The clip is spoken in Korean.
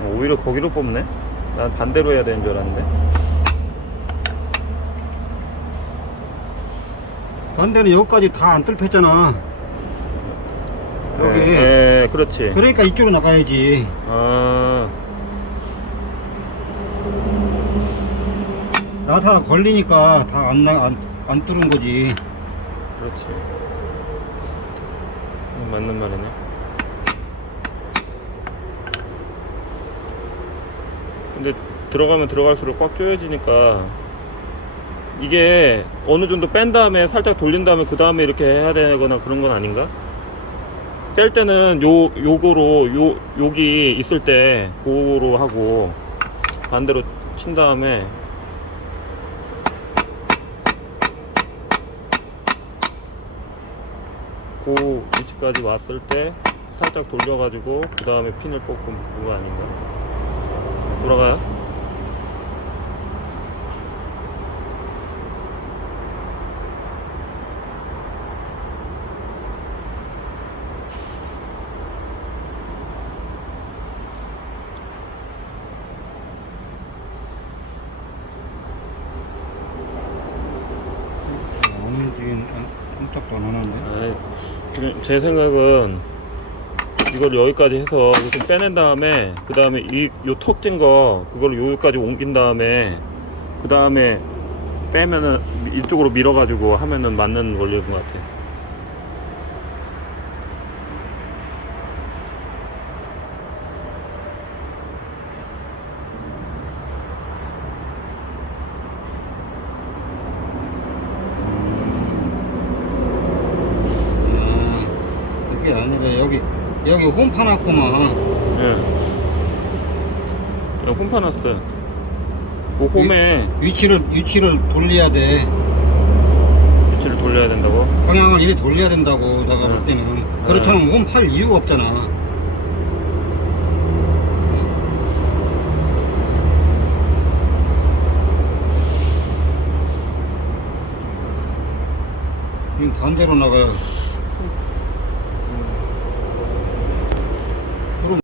어, 오히려 거기로 뽑네? 난 반대로 해야 되는 줄 알았는데. 반대는 여기까지 다 안 뚫혔잖아. 여기. 예, 예, 그렇지. 그러니까 이쪽으로 나가야지. 아, 나사가 걸리니까 다안 안, 안 뚫은 거지. 그렇지. 음, 맞는 말이네. 근데 들어가면 들어갈수록 꽉 조여지니까 이게 어느 정도 뺀 다음에 살짝 돌린 다음에 그 다음에 이렇게 해야 되거나 그런 건 아닌가? 뗄 때는 요 요거로 요 여기 있을 때 그거로 하고 반대로 친 다음에 그 위치까지 왔을 때 살짝 돌려가지고 그 다음에 핀을 뽑고 그거 아닌가? 돌아가요? 제 생각은 이걸 여기까지 해서 좀 빼낸 다음에 그 다음에 이 요 턱진 거 그걸 여기까지 옮긴 다음에 그 다음에 빼면은 이쪽으로 밀어가지고 하면은 맞는 원리인 것 같아. 아, 그게 아니라 여기 여기 홈 파 놨구만. 예. 야, 홈 파놨어요. 그 홈에 위치를 위치를 돌려야 돼. 위치를 돌려야 된다고. 방향을 이리 돌려야 된다고 내가 응. 볼 때는. 그렇잖아 홈팔 이유가 없잖아. 이 반대로 나가요.